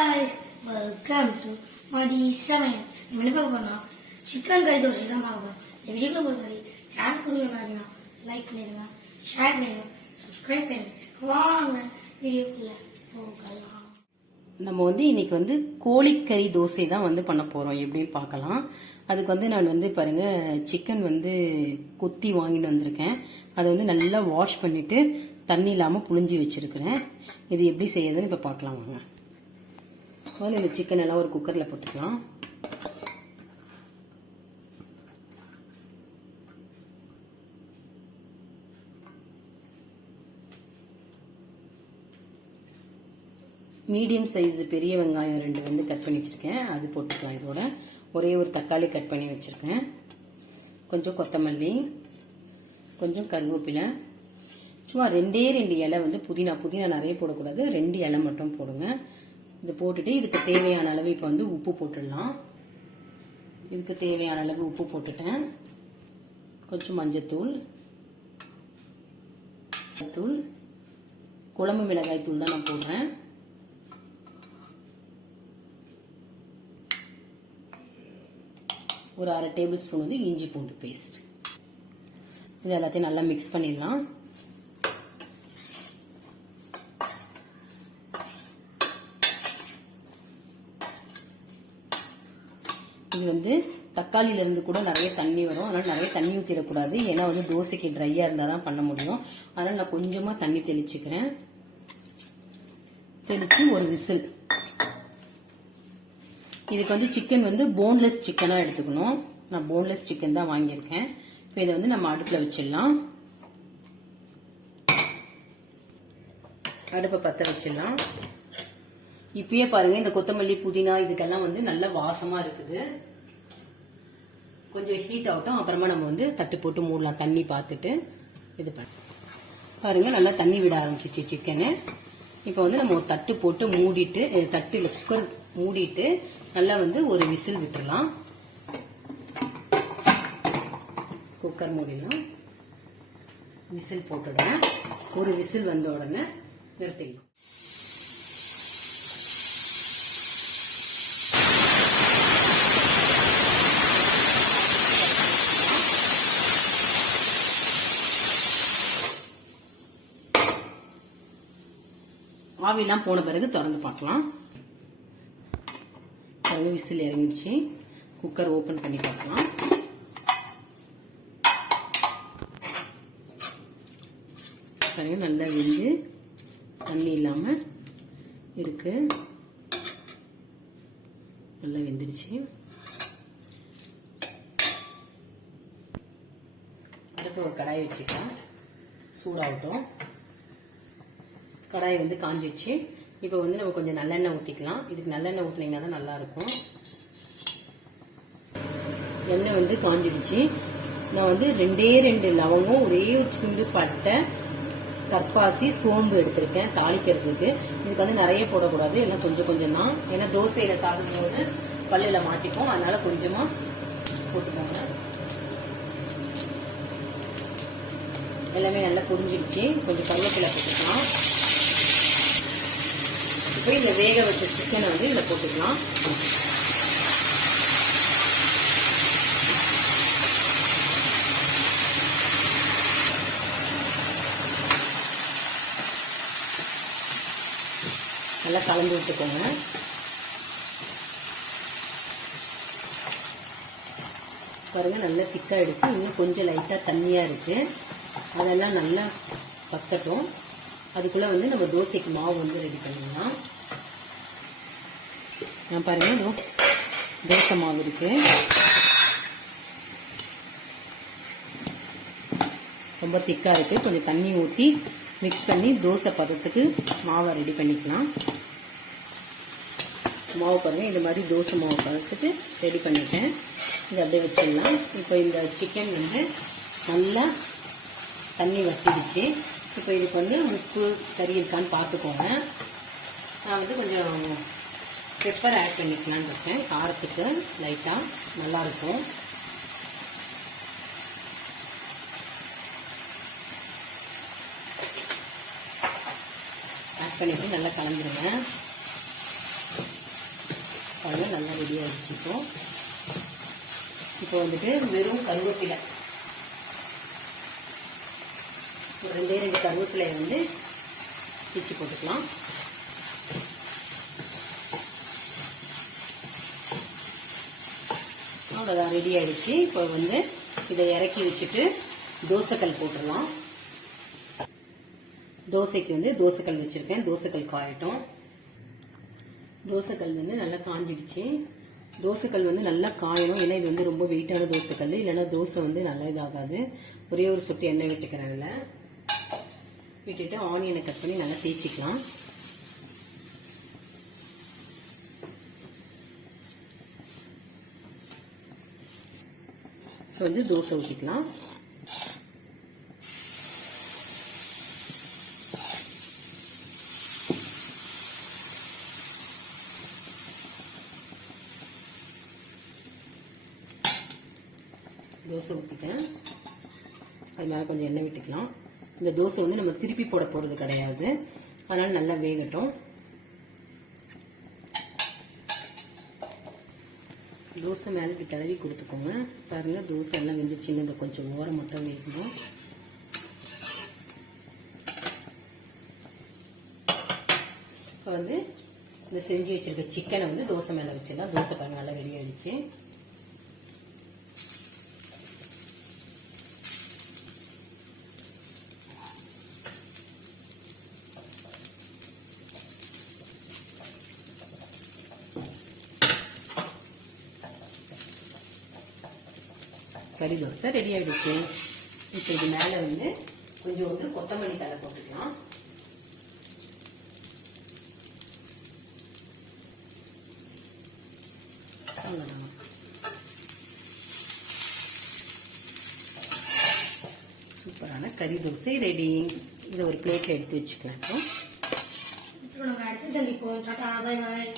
guys, welcome to Madi சமையல். நம்ம என்ன பார்க்க போறோம்னா சிக்கன் கறி தோசை தான் பார்க்க போறோம். இந்த வீடியோக்குள்ள போறது சேனல் புதுமையா லைக் பண்ணிடுங்க, ஷேர் பண்ணிடுங்க, சப்ஸ்கிரைப் பண்ணிடுங்க. வாங்க வீடியோக்குள்ள போகலாம். நம்ம இன்னைக்கு கோழிக்கறி தோசை தான் பண்ண போறோம். எப்படின்னு பார்க்கலாம். அதுக்கு நான் பாருங்க சிக்கன் கொத்தி வாங்கிட்டு வந்திருக்கேன். அதை நல்லா வாஷ் பண்ணிட்டு தண்ணி இல்லாம புழிஞ்சி வச்சிருக்கிறேன். இது எப்படி செய்யறதுன்னு இப்ப பார்க்கலாம் வாங்க. இந்த சிக்கன் எல்லாம் ஒரு குக்கர்ல போட்டுக்கலாம். மீடியம் சைஸ் பெரிய வெங்காயம் 2 கட் பண்ணி வச்சிருக்கேன். அது போட்டுக்கலாம். இதோட ஒரே ஒரு தக்காளி கட் பண்ணி வச்சிருக்கேன். கொஞ்சம் கொத்தமல்லி, கொஞ்சம் கருவேப்பிலை, சும்மா 2 இலை புதினா. புதினா நிறைய போடக்கூடாது, 2 இலை மட்டும் போடுங்க. இது போட்டுட்டு இதுக்கு தேவையான அளவு இப்ப உப்பு போட்டுடலாம். இதுக்கு தேவையான அளவு உப்பு போட்டுட்டேன். கொஞ்சம் மஞ்சத்தூள், குழம்பு மிளகாய் தூள் தான் நான் போடுறேன். ஒரு 1/2 டேபிள் ஸ்பூன் இஞ்சி பூண்டு பேஸ்ட். இது எல்லாத்தையும் நல்லா மிக்ஸ் பண்ணிடலாம். இது தக்காளியில இருந்து கூட நிறைய தண்ணி வரும். அதனால நிறைய தண்ணி ஊற்றிடக்கூடாது. ஏன்னா தோசைக்கு ட்ரையா இருந்தாதான் பண்ண முடியும். அதனால நான் கொஞ்சமா தண்ணி தெளிச்சுக்கிறேன். தெளிச்சு ஒரு விசில். இதுக்கு சிக்கன் போன்லெஸ் சிக்கனா எடுத்துக்கணும். நான் போன்லெஸ் சிக்கன் தான் வாங்கியிருக்கேன். இப்போ இதை நம்ம அடுப்புல வச்சிடலாம். அடுப்பை பத்த வச்சிடலாம். இப்பயே பாருங்க இந்த கொத்தமல்லி புதினா இதுக்கெல்லாம் நல்ல வாசமா இருக்குது. கொஞ்சம் ஹீட் ஆகட்டும். அப்புறமா நம்ம தட்டு போட்டு மூடலாம். தண்ணி பார்த்துட்டு இது பண்ண பாருங்க நல்லா தண்ணி விட ஆரம்பிச்சிச்சு சிக்கனு. இப்போ நம்ம ஒரு தட்டு போட்டு மூடிட்டு, தட்டுல குக்கர் மூடிட்டு நல்லா ஒரு விசில் விட்டுறலாம். குக்கர் மூடிடலாம். விசில் போட்டுடுறேன். ஒரு விசில் வந்த உடனே நிறுத்திடலாம். ஆவிலாம் போன பிறகு திறந்து பார்க்கலாம். விசில் இறங்கிடுச்சு. குக்கர் ஓபன் பண்ணி பார்க்கலாம். நல்லா வெந்து தண்ணி இல்லாம இருக்கு. நல்லா வெந்துருச்சு. அடுப்பு ஒரு கடாய் வச்சுக்கலாம். சூடாகட்டும். கடாய் காஞ்சிடுச்சு. இப்போ நம்ம கொஞ்சம் நல்லெண்ணெய் ஊற்றிக்கலாம். இதுக்கு நல்லெண்ணெய் ஊற்றினீங்கன்னா தான் நல்லா இருக்கும். எண்ணெய் காஞ்சிடுச்சு. நான் 2 லவங்கம், ஒரே ஒரு சிண்டு பட்டை, கற்பாசி, சோம்பு எடுத்திருக்கேன் தாளிக்கிறதுக்கு. இதுக்கு நிறைய போடக்கூடாது, எல்லாம் கொஞ்சம் கொஞ்சம் தான். ஏன்னா தோசையில சாப்பிடும்போது பல்லுல மாட்டிப்போம். அதனால கொஞ்சமா போட்டுக்கோங்க. எல்லாமே நல்லா பொரிஞ்சிடுச்சு. கொஞ்சம் கருவேப்பிலை போட்டுக்கலாம். இப்போ இந்த வேக வச்ச சிக்கனை இதுல போட்டுக்கலாம். நல்லா கலந்து விட்டுக்கோங்க. பாருங்க நல்லா திக்காயிடுச்சு. இன்னும் கொஞ்சம் லைட்டா தண்ணியா இருக்கு. அதெல்லாம் நல்லா பத்தட்டும். அதுக்குள்ள நம்ம தோசைக்கு மாவு ரெடி பண்ணிடலாம். நான் பாருங்க தோசை மாவு இருக்கு. ரொம்ப திக்கா இருக்கு. கொஞ்சம் தண்ணி ஊற்றி மிக்ஸ் பண்ணி தோசை பதத்துக்கு மாவை ரெடி பண்ணிக்கலாம். மாவு பாருங்க இந்த மாதிரி தோசை மாவு பதத்துக்கு ரெடி பண்ணிட்டேன். இதை அப்படியே வச்சிடலாம். இப்போ இந்த சிக்கன் நல்லா தண்ணி வத்திடுச்சு. இப்போ இதுக்கு உப்பு சரி இருக்கான்னு பார்த்துக்கோங்க. நான் கொஞ்சம் பெப்பர் ஆட் பண்ணிக்கலான்னு இருக்கேன். காரத்துக்கு லைட்டாக நல்லாயிருக்கும். ஆட் பண்ணிட்டு நல்லா கலந்துருங்க. அதெல்லாம் நல்லா ரெடி ஆகிடுச்சு. இப்போ வந்துட்டு வெறும் கருவேப்பிலை, ஒரு 2 கருவேப்பிலையை வந்து பிச்சு போட்டுக்கலாம். அவ்வளோதான், ரெடி ஆகிடுச்சு. இப்போ வந்து இதை இறக்கி வச்சுட்டு தோசைக்கல் போட்டுடலாம். தோசைக்கு வந்து தோசைக்கல் வச்சுருக்கேன். தோசைக்கல் காயட்டும். தோசைக்கல் வந்து நல்லா காஞ்சிடுச்சு. தோசைக்கல் வந்து நல்லா காயணும், ஏன்னா இது வந்து ரொம்ப வெயிட்டான தோசைக்கல், இல்லைன்னா தோசை வந்து நல்லா இதாகாது. ஒரே ஒரு சொட்டு எண்ணெய் விட்டுக்கிறேன்ல, விட்டுட்டு ஆனியனை கட் பண்ணி நல்லா தேய்ச்சிக்கலாம். இப்போ வந்து தோசை ஊற்றிக்கலாம். தோசை ஊற்றிட்டேன். அது மேலே கொஞ்சம் எண்ணெய் விட்டுக்கலாம். இந்த தோசை வந்து நம்ம திருப்பி போட போகிறது கிடையாது, அதனால் நல்லா வேகட்டும். தோசை மேலே இப்படி தடவி கொடுத்துக்கோங்க. பாருங்கள், தோசை எல்லாம் வெந்துச்சுன்னு இந்த கொஞ்சம் ஓரம் மட்டும் வேகணும். இப்போ வந்து இந்த செஞ்சு வச்சிருக்க சிக்கனை வந்து தோசை மேலே வச்சிடலாம். தோசை பாருங்கள் நல்லா ரெடி ஆகிடுச்சு. கறி தோசை ரெடி ஆகிடுச்சு. இப்போ இது மேலே வந்து கொஞ்சம் கொத்தமல்லி தழை போட்டுக்கலாம். அவ்வளோதான், சூப்பரான கறி தோசை ரெடி. இதை ஒரு பிளேட்டில் எடுத்து வச்சுக்கலாம். இப்போ நம்ம அடுத்து சந்திப்போம். Tata, bye bye.